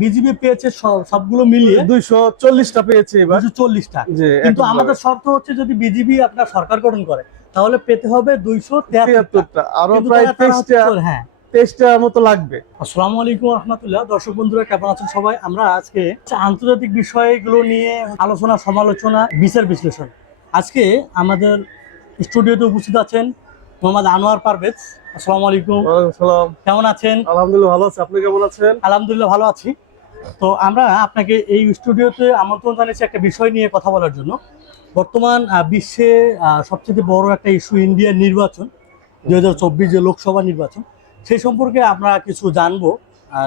BGB পেয়েছে সবগুলো মিলিয়ে 240টা পেয়েছে এবার। 240টা, কিন্তু আমাদের শর্ত হচ্ছে যদি বিজিবি আপনার সরকার গঠন করে তাহলে পেতে হবে 273টা, আরো প্রায় 23টা মতো লাগবে। আসসালামু আলাইকুম রহমতুল্লাহ। দর্শক বন্ধুরা কেমন আছেন সবাই? আমরা আজকে আন্তর্জাতিক বিষয়গুলো নিয়ে আলোচনা, সমালোচনা, বিচার বিশ্লেষণ। আজকে আমাদের স্টুডিওতে উপস্থিত আছেন মোহাম্মদ আনোয়ার পারভেজ। আসসালামু আলাইকুম। কেমন আছেন? আলহামদুলিল্লাহ ভালো আছি, আপনি কেমন আছেন? আলহামদুলিল্লাহ ভালো আছি। তো আমরা আপনাকে এই স্টুডিওতে আমন্ত্রণ জানিয়েছি একটা বিষয় নিয়ে কথা বলার জন্য। বর্তমান বিশ্বে সবচেয়ে বড় একটা ইস্যু ইন্ডিয়ার নির্বাচন, 2024 যে লোকসভা নির্বাচন, সেই সম্পর্কে আমরা কিছু জানবো।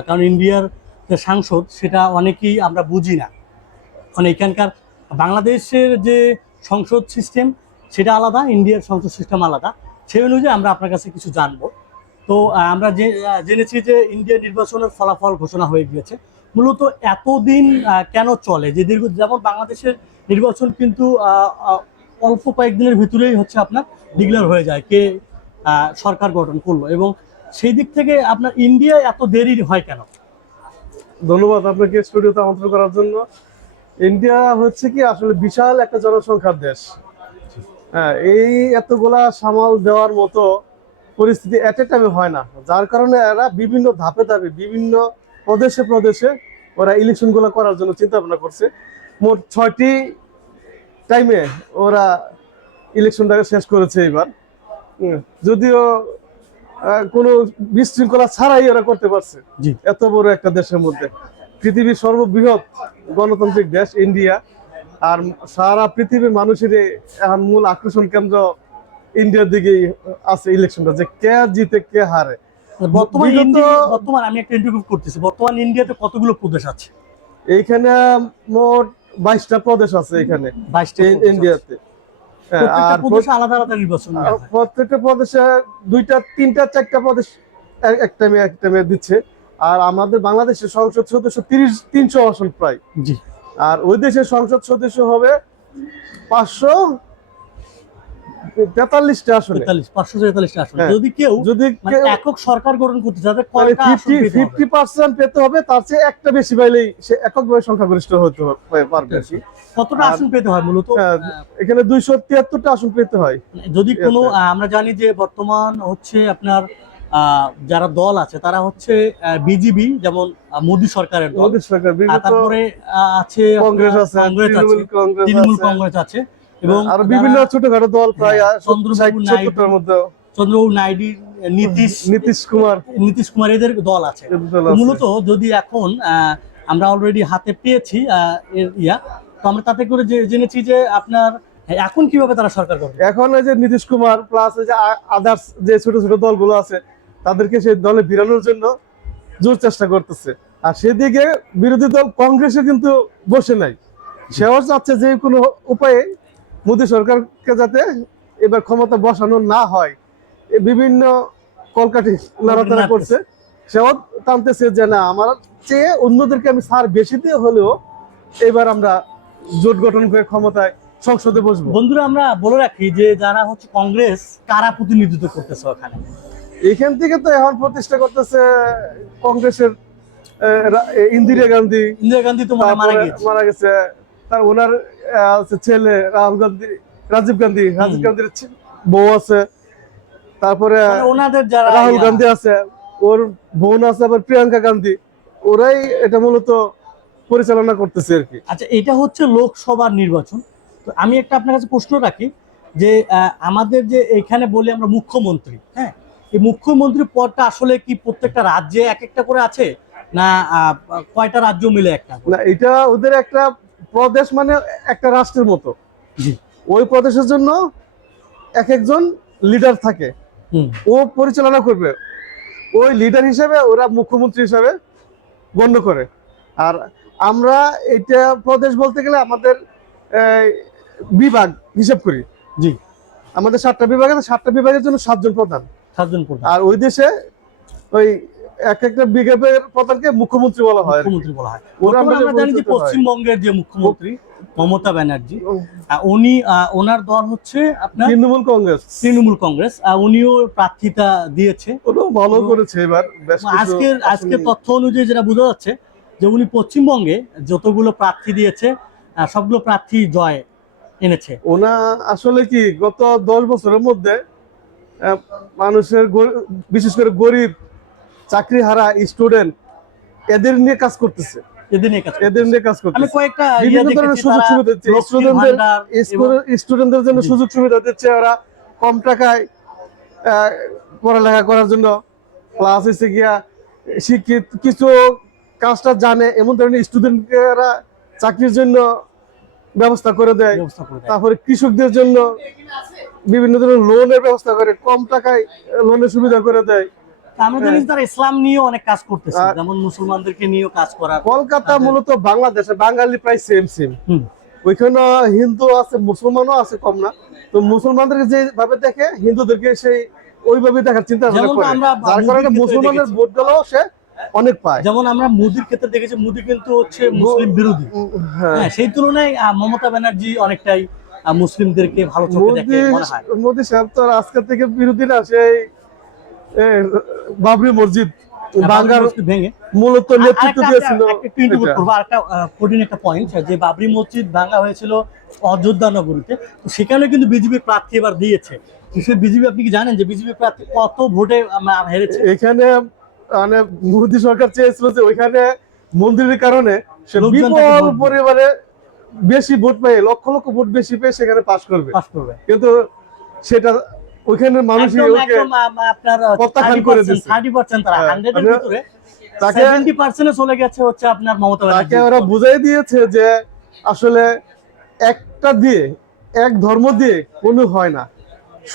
কারণ ইন্ডিয়ার যে সাংসদ সেটা অনেকেই আমরা বুঝি না, মানে এখানকার বাংলাদেশের যে সংসদ সিস্টেম সেটা আলাদা, ইন্ডিয়ার সংসদ সিস্টেম আলাদা। সেই অনুযায়ী আমরা আপনার কাছে কিছু জানবো। তো আমরা জেনেছি যে ইন্ডিয়ার নির্বাচনের ফলাফল ঘোষণা হয়ে গিয়েছে। মূলত এতদিন কেন চলে যে দীর্ঘ, যেমন বাংলাদেশের নির্বাচন কিন্তু অল্প কয়েকদিনের ভিতরেই হচ্ছে আপনার ডিক্লেয়ার হয়ে যায় কে সরকার গঠন করলো, এবং সেই দিক থেকে আপনার ইন্ডিয়ায় এত দেরি হয় কেন? ধন্যবাদ আপনাকে স্টুডিওতে আমন্ত্রণ করার জন্য। ইন্ডিয়া হচ্ছে কি আসলে বিশাল একটা জনসংখ্যার দেশ। হ্যাঁ, এই এতগুলা সামাল দেওয়ার মতো পরিস্থিতি এট এ টাইমে হয় না, যার কারণে এরা বিভিন্ন ধাপে ধাপে বিভিন্ন প্রদেশে প্রদেশে ওরা ইলেকশন গুলো করার জন্য চিন্তা ভাবনা করছে। মোট 6টি টাইমে ওরা ইলেকশনটাকে শেষ করেছে এবার। যদিও কোনো বিশৃঙ্খলা ছাড়াই ওরা করতে পারছে এত বড় একটা দেশের মধ্যে। পৃথিবীর সর্ববৃহৎ গণতান্ত্রিক দেশ ইন্ডিয়া, আর সারা পৃথিবীর মানুষের এখন মূল আকর্ষণ কেন্দ্র ইন্ডিয়ার দিকেই আছে ইলেকশনটা, যে কে জিতে কে হারে। বর্তমান আমি একটা ইন্টারভিউ করতেছি, বর্তমান ইন্ডিয়াতে কতগুলো প্রদেশ আছে? এইখানে মোট 22টা প্রদেশ আছে এখানে 22টা ইন্ডিয়াতে। আর আলাদা আলাদা নির্বাচন, প্রত্যেকটা প্রদেশে 2টা 3টা 4টা প্রদেশ এক টাইমে দিচ্ছে। আর আমাদের বাংলাদেশের সংসদ সদস্য 300 আসন প্রায়। জি। আর ওই দেশের সংসদ সদস্য হবে 543টা আসন। 543টা আসন। যদি কেউ একক সরকার গঠন করতে চায় 50% পেতে হবে, তার চেয়ে একটা বেশি পাইলেই সে এককভাবে সংখ্যাগরিষ্ঠ হতে পারবে। কতটা আসন পেতে হয় মূলত? এখানে 273টা আসন পেতে হয়। যদি কোনো, আমরা জানি যে বর্তমান হচ্ছে আপনার যারা দল আছে তারা হচ্ছে বিজেপি, যেমন মোদী সরকারের দল, তারপরে আছে কংগ্রেস আছে, তৃণমূল কংগ্রেস আছে, এবং আরো বিভিন্ন ছোটখাটো দল প্রায় চন্দ্রবাবু নাইডু, নীতিশ কুমার এদের দল আছে। মূলত যদি এখন আমরা অলরেডি হাতে পেয়েছি তো আমরা তাতে করে জেনেছি যে আপনার এখন কিভাবে তারা সরকার করবে। এখন এই যে নীতিশ কুমার প্লাস এই যে আদার্স যে ছোট ছোট দলগুলো আছে তাদেরকে সেই দলে ভিড়ানোর জন্য জোর চেষ্টা করতেছে। আর সেদিকে বিরোধী দল কংগ্রেসে কিন্তু বসে নাই, সেও চাচ্ছে যে কোনো উপায়ে মোদী সরকারকে যাতে এবার ক্ষমতা বসানো না হয়, বিভিন্ন কলকাঠি নাড়াতাড়া করছে। সেও টানতেছে যে না, আমার চেয়ে অন্যদেরকে আমি ছাড় বেশি দিয়ে হলেও এবার আমরা জোট গঠন করে ক্ষমতায় সংসদে বসবো। বন্ধুরা, আমরা বলে রাখি যে যারা হচ্ছে কংগ্রেস, কারা প্রতিনিধিত্ব করতেছে ওখানে? এখান থেকে তো এখন প্রতিষ্ঠা করতেছে কংগ্রেসের ইন্দিরা গান্ধী তো মারা গেছে। তার ওনার ছেলে রাজীব গান্ধীর বউ আছে, তারপরে ওনাদের যারা রাহুল গান্ধী আছে, ওর বোন আছে, আবার প্রিয়াঙ্কা গান্ধী। ওরাই এটা মূলত পরিচালনা করতেছে আর কি। আচ্ছা, এটা হচ্ছে লোকসভার নির্বাচন। তো আমি একটা আপনার কাছে প্রশ্ন রাখি যে আমাদের যে এখানে বলি আমরা মুখ্যমন্ত্রী, হ্যাঁ, এই মুখ্যমন্ত্রী পদটা আসলে কি প্রত্যেকটা রাজ্যে এক একটা করে আছে, না কয়টা রাজ্য মিলে একটা? না, এটা ওদের একটা প্রদেশ, মানে একটা রাষ্ট্রের মতো। ওই প্রদেশের জন্য এক একজন লিডার থাকে, ও পরিচালনা করবে। ওই লিডার হিসেবে ওরা মুখ্যমন্ত্রী হিসাবে গণ্য করে। আর আমরা এটা প্রদেশ বলতে গেলে আমাদের বিভাগ হিসাব করি। জি, আমাদের 7টা বিভাগ আছে, 7টা বিভাগের জন্য 7 জন প্রধান। আর ওই দেশে ওই এক একটা বিভাগের প্রধানকে মুখ্যমন্ত্রী বলা হয়। আমরা জানি যে পশ্চিমবঙ্গের যে মুখ্যমন্ত্রী মমতা ব্যানার্জি, ওনার দল হচ্ছে আপনার তৃণমূল কংগ্রেস। উনিও প্রার্থিতা দিয়েছে, ভালো করেছে এবার। আজকের তথ্য অনুযায়ী যেটা বোঝা যাচ্ছে যে উনি পশ্চিমবঙ্গে যতগুলো প্রার্থী দিয়েছে সবগুলো প্রার্থী জয় এনেছে। ওনা আসলে কি গত 10 বছরের মধ্যে মানুষের বিশেষ করে গরিব, চাকরি হারা স্টুডেন্ট এদের নিয়ে কাজ করতেছে, এদের নিয়ে কাজ এদের করতেছে। নিয়ে কাজ আমি করতেছে। কয়েকটা বিভিন্ন ধরনের সুযোগ সুবিধা দিচ্ছে স্টুডেন্টদের, স্টুডেন্টদের জন্য জি। সুযোগ সুবিধা দিচ্ছে। ওরা কম টাকায় পড়ালেখা করার জন্য, প্লাস হচ্ছে গিয়া শিক্ষিত কিছু কাজটা জানে এমন ধরনের স্টুডেন্টরা চাকরির জন্য ব্যবস্থা করে দেয়। ব্যবস্থা করে দেয়। তারপরে কৃষকদের জন্য বিভিন্ন ধরনের লোনের ব্যবস্থা করে, কম টাকায় লোনের সুবিধা করে দেয়। আমরা জানি হ্যাঁ। তারা ইসলাম নিয়েও অনেক কাজ করতেছে, আর- যেমন মুসলমানদেরকে নিয়েও কাজ করা। কলকাতা মূলত বাংলাদেশে বাঙালি প্রায় সেম সেম, ওইখানে হিন্দু আছে মুসলমানও আছে কম না। তো মুসলমানদেরকে যেভাবে দেখে হিন্দুদেরকে সেই ওইভাবে দেখার চিন্তা ভাবনা যেমন করে, আমরা যার কারণে মুসলিম মুসলমানের দেখেছি। ভোট গুলো সে অনেক পায়। যেমন আমরা মোদির ক্ষেত্রে দেখেছি, মোদি কিন্তু হচ্ছে মুসলিম বিরোধী। হ্যাঁ, হ্যাঁ, সেই তুলনায় মমতা ব্যানার্জি অনেকটাই মুসলিমদেরকে ভালো চোখে দেখে মনে হয়। মোদি সাহেব তো আর আজকে থেকে বিরোধী না, সেই বাবরি মসজিদ ভাঙ্গার মসজিদ ভেঙে মূলত নেতৃত্ব দিয়েছিল। কঠিন একটা পয়েন্ট যে বাবরি মসজিদ ভাঙা হয়েছিল অযোধ্যা নগরীতে, তো সেখানে কিন্তু বিজেপি প্রার্থী এবার দিয়েছে। তো সেই বিজেপি, আপনি কি জানেন যে বিজেপি প্রার্থী কত ভোটে হেরেছে? এখানে মানে মোদি সরকার চেয়েছিল যে ওইখানে মন্দিরের কারণে সে লোকজন তাকে বিপুল ভোট দিবে। পরিমাণে বেশি ভোট পেয়ে, লক্ষ লক্ষ ভোট বেশি পেয়ে সেখানে পাশ করবে। পাস করবে। কিন্তু সেটা ওইখানের মানুষই একদম ওকে একদম আপনার প্রত্যাখ্যান করে দিয়েছে। 30% তারা হ্যাঁ, 100 এর মানে ভিতরে তাকে 70% এ চলে গেছে হচ্ছে আপনার মমতা তাকে ব্যানার্জি। ওরা বুঝাই দিয়েছে যে আসলে একটা দিয়ে, এক ধর্ম দিয়ে কোনো হয় না।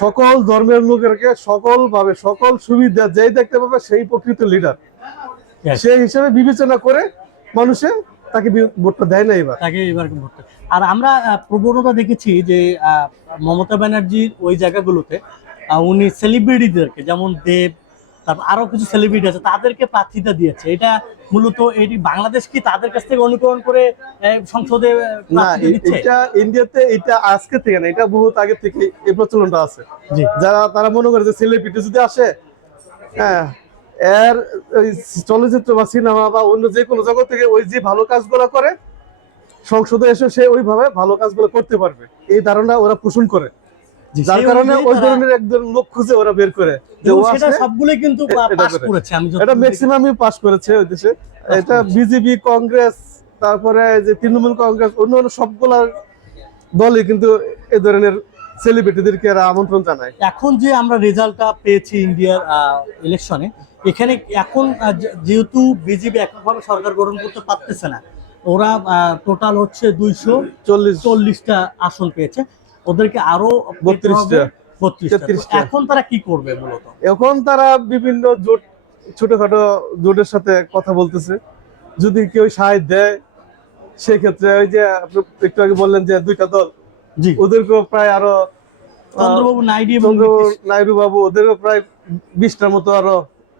সকল ধর্মের লোকেরকে সকল ভাবে সকল সুবিধা যেই দেখতে পাবে সেই প্রকৃত লিডার। Yes. সেই হিসেবে বিবেচনা করে মানুষে তাকে ভোটটা দেয় না এবার। তাকে এবার ভোটটা। আর আমরা প্রবণতা দেখেছি যে মমতা ব্যানার্জির ওই জায়গাগুলোতে উনি সেলিব্রিটিদেরকে, যেমন দেব, তারপর আরো কিছু সেলিব্রিটি আছে, তাদেরকে প্রার্থিতা দিয়েছে। এটা মূলত এটি বাংলাদেশ কি তাদের কাছ থেকে অনুকরণ করে সংসদে না, প্রার্থিতা দিচ্ছে? এটা ইন্ডিয়াতে এটা আজকে থেকে না, এটা বহুত আগে থেকে এই প্রচলনটা আছে। জি। যারা তারা মনে করে যে সেলিব্রিটি যদি আসে, হ্যাঁ, এর ওই চলচ্চিত্র বা সিনেমা বা অন্য যে কোনো জগৎ থেকে ওই যে ভালো কাজগুলো করে সংসদে এসে সে ওইভাবে ভালো কাজগুলো করতে পারবে, এই ধারণা ওরা পোষণ করে। জি, যার সেই কারণে অনুযায়ী ওই তারা- ধরনের একজন লোক খুঁজে ওরা বের করে যে এবং ও সেটা আসলে সবগুলোই কিন্তু এটা পাস করে। করেছে। আমি এটা যতটুকু দেখেছি। ম্যাক্সিমামই পাস করেছে ওই দেশে। এটা করেছে। বিজেপি, কংগ্রেস, তারপরে যে তৃণমূল কংগ্রেস, অন্য সবগুলা দলই কিন্তু এই ধরনের সেলিব্রিটিদেরকে এরা আমন্ত্রণ জানায়। এখন যে আমরা রেজাল্টটা পেয়েছি ইন্ডিয়ার ইলেকশনে, এখানে এখন যেহেতু বিজেপি এককভাবে সরকার গঠন করতে পারতেছে না, ওরা টোটাল হচ্ছে 240টা আসন পেয়েছে, ওদেরকে আরো 32টা। 32টা। এখন তারা কি করবে মূলত? এখন তারা বিভিন্ন জোট, ছোটখাটো জোটের সাথে কথা বলতেছে। যদি কেউ সাহায্য দেয় সেক্ষেত্রে ওই যে আপনি একটু আগে বললেন যে দুইটা দল, জি, ওদেরকেও প্রায় আরো চন্দ্রবাবু নাইডু এবং চন্দ্রবাবু নীতিশ। নাইডু বাবু, ওদেরও প্রায় 20টার মতো আরো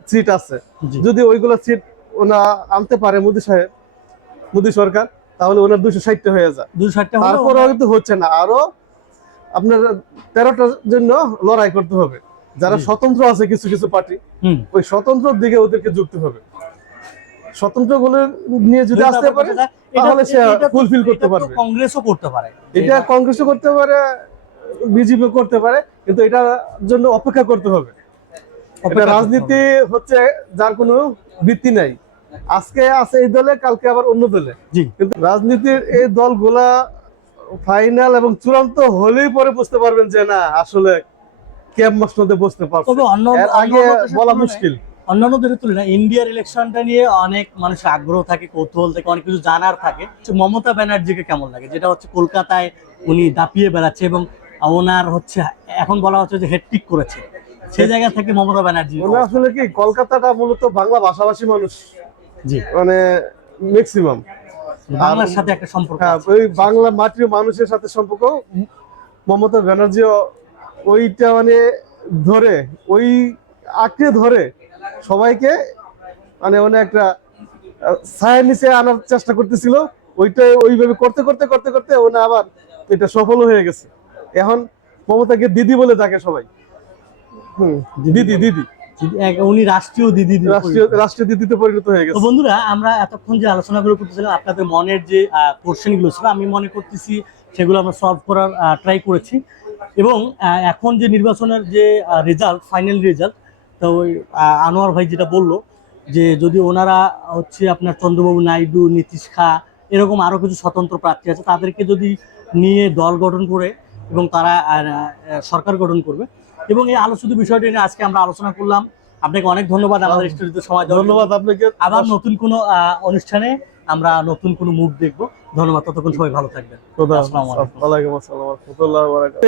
সিট আছে। জি। যদি ওইগুলো সিট ওনা আনতে পারে মোদী সরকার, তাহলে ওনার 260টা হয়ে যায়। 260টা হলো। তারপরেও কিন্তু হচ্ছে না, আরো আপনার 13টার জন্য লড়াই করতে হবে। যারা জি। স্বতন্ত্র আছে কিছু কিছু পার্টি, হুম। ওই স্বতন্ত্র দিকে ওদেরকে যুক্ত হবে। স্বতন্ত্র গুলো নিয়ে যদি আসতে পারে তাহলে সে ফুলফিল করতে পারবে। কংগ্রেসও করতে পারে, এটা কংগ্রেসও করতে পারে, বিজেপি করতে পারে, কিন্তু এটার জন্য অপেক্ষা করতে হবে। এটা রাজনীতি হচ্ছে যার কোনো ভিত্তি নাই, আজকে আছে এই দলে, কালকে আবার অন্য দলে। জি। কিন্তু রাজনীতির এই দলগুলা ফাইনাল এবং চূড়ান্ত হলেই পরে বুঝতে পারবেন যে না আসলে ক্যাম্প মসনদে বসতে পারছে। তবে এর আগে বলা মুশকিল। অন্যান্য দেশের তুলনায় ইন্ডিয়ার ইলেকশনটা নিয়ে অনেক মানুষের আগ্রহ থাকে, কৌতূহল থাকে, অনেক কিছু জানার থাকে। মমতা ব্যানার্জিকে কেমন লাগে, যেটা হচ্ছে কলকাতায় উনি দাপিয়ে বেড়াচ্ছে এবং ওনার হচ্ছে এখন বলা হচ্ছে যে হেডট্রিক করেছে, সেই জায়গা থেকে মমতা ব্যানার্জি ওরা আসলে কি, কলকাতাটা মূলত বাংলা ভাষাভাষী মানুষ, জি, মানে ম্যাক্সিমাম বাংলার সাথে একটা সম্পর্ক হ্যাঁ, আছে। ওই বাংলা মাটির মানুষের সাথে সম্পর্ক। মমতা ব্যানার্জিও ওইটা মানে ধরে, ওই আঁকড়ে ধরে সবাইকে মানে অনেক একটা ছায়ের নিচে আনার চেষ্টা করতেছিল। ওইটা ওইভাবে করতে করতে করতে করতে ওনা আবার এটা সফল হয়ে গেছে। এখন মমতাকে দিদি বলে ডাকে সবাই। দিদি দিদি। উনি রাষ্ট্রীয় দিদি রাষ্ট্রীয় দিদিতে পরিণত হয়ে তো গেছে। বন্ধুরা, আমরা এতক্ষণ যে আলোচনাগুলো করতেছিলাম আপনাদের মনের যে কোশ্চেনগুলো ছিল, আমি মনে করতেছি সেগুলো আমরা সলভ করার ট্রাই করেছি। এবং এখন যে নির্বাচনের যে রেজাল্ট, ফাইনাল রেজাল্ট, তো ওই আনোয়ার ভাই যেটা বললো যে যদি ওনারা হচ্ছে আপনার চন্দ্রবাবু নাইডু, নীতিশ খা, এরকম আরো কিছু স্বতন্ত্র প্রার্থী আছে, তাদেরকে যদি নিয়ে দল গঠন করে এবং তারা সরকার গঠন করবে, এবং এই আলোচিত বিষয়টি নিয়ে আজকে আমরা আলোচনা করলাম। আপনাকে অনেক ধন্যবাদ আমাদের স্টুডিওতে সময় দেওয়ার জন্য। ধন্যবাদ আপনাকে। আবার নতুন কোনো অনুষ্ঠানে আমরা নতুন কোনো মুখ দেখবো। ধন্যবাদ, ততক্ষণ সবাই ভালো থাকবেন। খোদা হাফেজ। আসসালামু আলাইকুম। ওয়ালাইকুম আসসালাম ওয়া রাহমাতুল্লাহি ওয়া বারাকাতুহু।